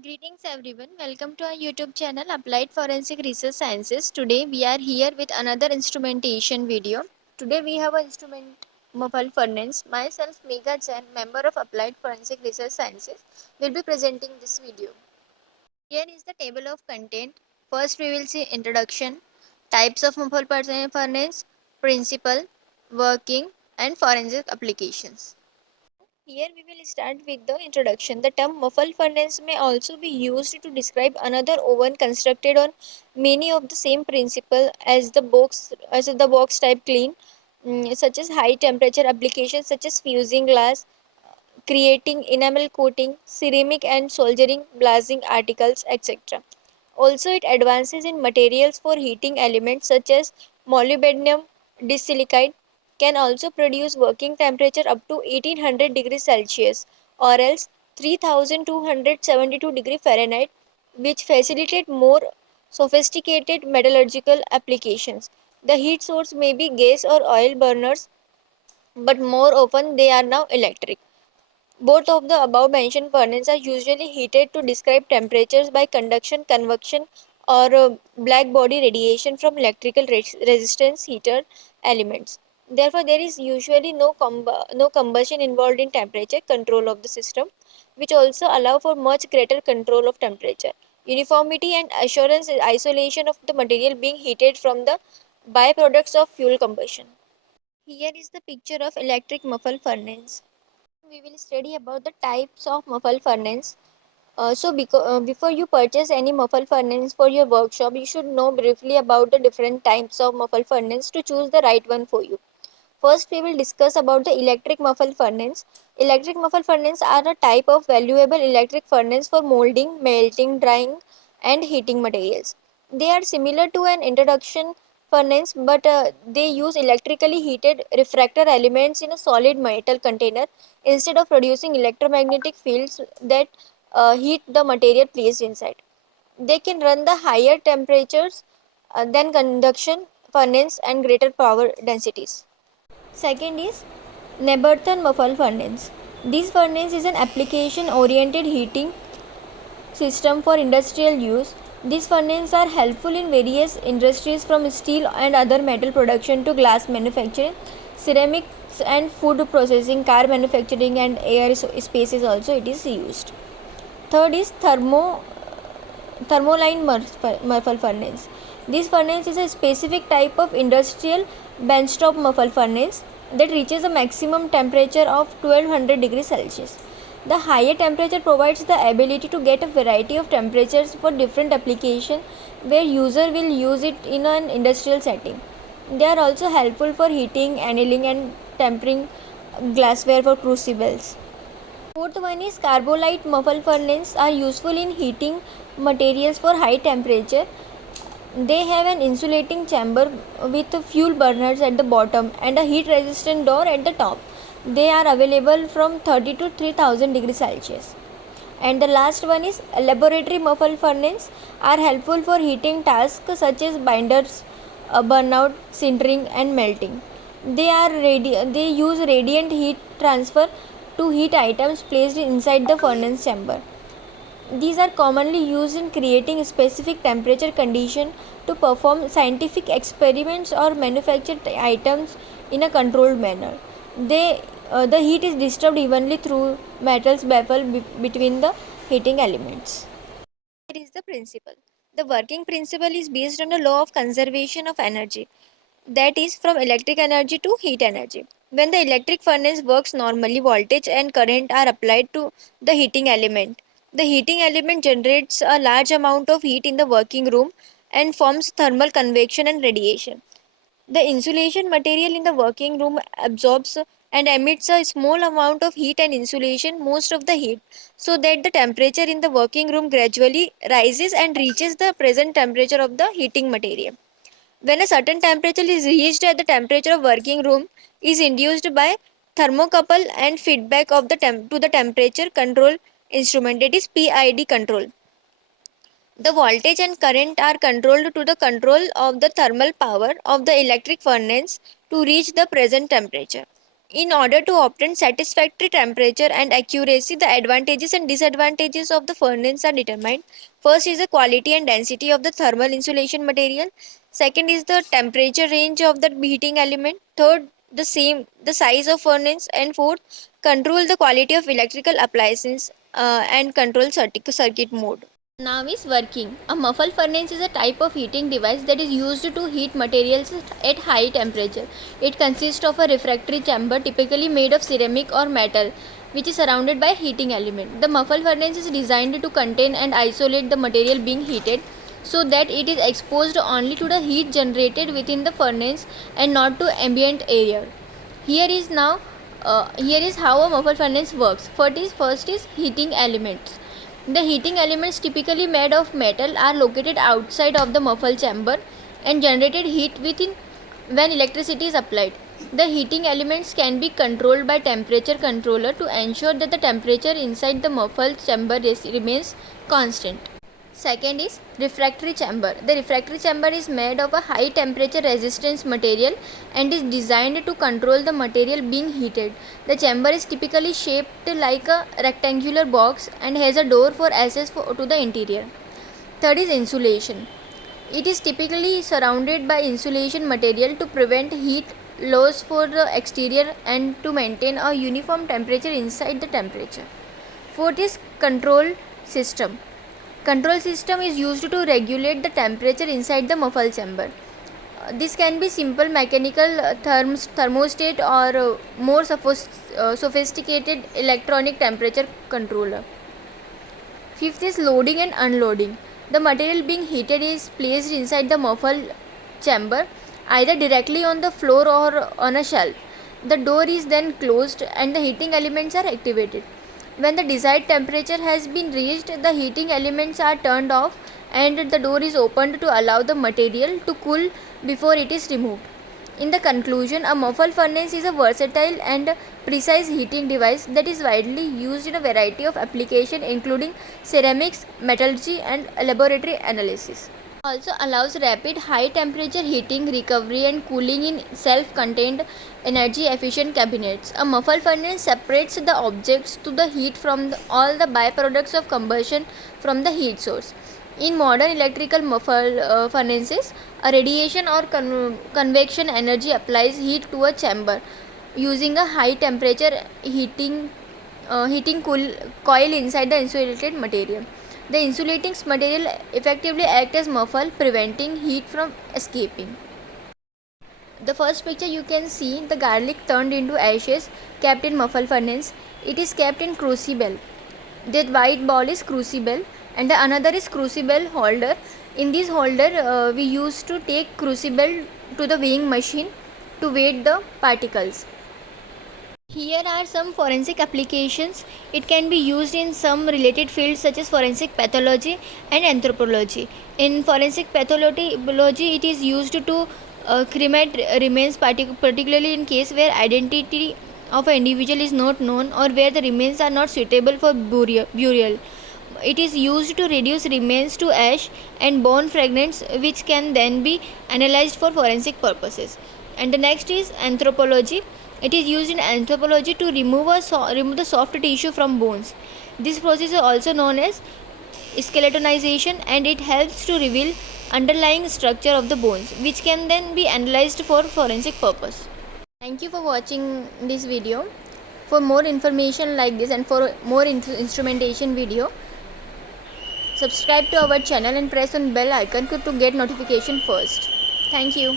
Greetings everyone, welcome to our YouTube channel Applied Forensic Research Sciences. Today we are here with another instrumentation video. Today we have an instrument muffle furnace. Myself Megha Chen, member of Applied Forensic Research Sciences, will be presenting this video. Here is the table of content. First we will see introduction, types of muffle furnace, principle, working and forensic applications. Here we will start with the introduction. The term muffle furnace may also be used to describe another oven constructed on many of the same principle as the box type clean, such as high temperature applications such as fusing glass, creating enamel coating, ceramic and soldering, blasting articles, etc. Also, it advances in materials for heating elements such as molybdenum disilicate can also produce working temperature up to 1800 degrees Celsius or else 3272 degree Fahrenheit, which facilitate more sophisticated metallurgical applications. The heat source may be gas or oil burners, but more often they are now electric. Both of the above mentioned furnaces are usually heated to describe temperatures by conduction, convection, or black body radiation from electrical resistance heater elements. Therefore, there is usually no combustion involved in temperature control of the system, which also allow for much greater control of temperature, uniformity, and assurance isolation of the material being heated from the byproducts of fuel combustion. Here is the picture of electric muffle furnace. We will study about the types of muffle furnace. Before you purchase any muffle furnace for your workshop, you should know briefly about the different types of muffle furnace to choose the right one for you. First, we will discuss about the electric muffle furnace. Electric muffle furnace are a type of valuable electric furnace for molding, melting, drying, and heating materials. They are similar to an induction furnace, but they use electrically heated refractor elements in a solid metal container instead of producing electromagnetic fields that heat the material placed inside. They can run the higher temperatures than conduction furnace and greater power densities. Second is Neberton muffle furnace. This furnace is an application oriented heating system for industrial use. These furnaces are helpful in various industries from steel and other metal production to glass manufacturing, ceramics and food processing, car manufacturing and aerospace also it is used. Third is thermoline muffle furnace. This furnace is a specific type of industrial benchtop muffle furnace that reaches a maximum temperature of 1200 degrees Celsius. The higher temperature provides the ability to get a variety of temperatures for different applications where user will use it in an industrial setting. They are also helpful for heating, annealing and tempering glassware for crucibles. Fourth one is carbolite muffle furnaces are useful in heating materials for high temperature. They have an insulating chamber with fuel burners at the bottom and a heat resistant door at the top. They are available from 30 to 3000 degrees Celsius. And the last one is laboratory muffle furnaces are helpful for heating tasks such as binders, burnout, sintering and melting. They use radiant heat transfer to heat items placed inside the furnace chamber. These are commonly used in creating specific temperature condition to perform scientific experiments or manufacture items in a controlled manner. The heat is distributed evenly through metals baffle between the heating elements. Here is the principle. The working principle is based on the law of conservation of energy, that is from electric energy to heat energy. When the electric furnace works normally, voltage and current are applied to the heating element. The heating element generates a large amount of heat in the working room and forms thermal convection and radiation. The insulation material in the working room absorbs and emits a small amount of heat and insulation most of the heat, so that the temperature in the working room gradually rises and reaches the present temperature of the heating material. When a certain temperature is reached at the temperature of working room is induced by thermocouple and feedback of the to the temperature control instrument, that is PID control. The voltage and current are controlled to the control of the thermal power of the electric furnace to reach the present temperature. In order to obtain satisfactory temperature and accuracy, the advantages and disadvantages of the furnace are determined. First is the quality and density of the thermal insulation material. Second is the temperature range of the heating element. Third, the size of furnace. And fourth, control the quality of electrical appliances and control circuit mode. Now is working. A muffle furnace is a type of heating device that is used to heat materials at high temperature. It consists of a refractory chamber typically made of ceramic or metal which is surrounded by a heating element. The muffle furnace is designed to contain and isolate the material being heated so that it is exposed only to the heat generated within the furnace and not to ambient air. Here is now here is how a muffle furnace works. First is heating elements. The heating elements, typically made of metal, are located outside of the muffle chamber and generated heat within when electricity is applied. The heating elements can be controlled by temperature controller to ensure that the temperature inside the muffle chamber remains constant. Second is refractory chamber. The refractory chamber is made of a high temperature resistance material and is designed to control the material being heated. The chamber is typically shaped like a rectangular box and has a door for access to the interior. Third is insulation. It is typically surrounded by insulation material to prevent heat loss for the exterior and to maintain a uniform temperature inside the temperature. Fourth is control system. Control system is used to regulate the temperature inside the muffle chamber. This can be simple mechanical thermostat or more sophisticated electronic temperature controller. Fifth is loading and unloading. The material being heated is placed inside the muffle chamber either directly on the floor or on a shelf. The door is then closed and the heating elements are activated. When the desired temperature has been reached, the heating elements are turned off and the door is opened to allow the material to cool before it is removed. In the conclusion, a muffle furnace is a versatile and precise heating device that is widely used in a variety of applications including ceramics, metallurgy and laboratory analysis. Also allows rapid high temperature heating, recovery and cooling in self-contained energy efficient cabinets. A muffle furnace separates the objects to the heat from all the byproducts of combustion from the heat source. In modern electrical muffle furnaces, a radiation or convection energy applies heat to a chamber using a high temperature heating coil inside the insulated material. The insulating material effectively acts as muffle, preventing heat from escaping. The first picture you can see the garlic turned into ashes kept in muffle furnace. It is kept in crucible. That white ball is crucible and the another is crucible holder. In this holder we used to take crucible to the weighing machine to weigh the particles. Here are some forensic applications. It can be used in some related fields such as forensic pathology and anthropology. In forensic pathology, it is used to cremate remains, particularly in case where identity of an individual is not known or where the remains are not suitable for burial. It is used to reduce remains to ash and bone fragments, which can then be analyzed for forensic purposes. And the next is anthropology. It is used in anthropology to remove the soft tissue from bones. This process is also known as skeletonization and it helps to reveal underlying structure of the bones, which can then be analyzed for forensic purpose. Thank you for watching this video. For more information like this and for more instrumentation video, subscribe to our channel and press on bell icon to get notification first. Thank you.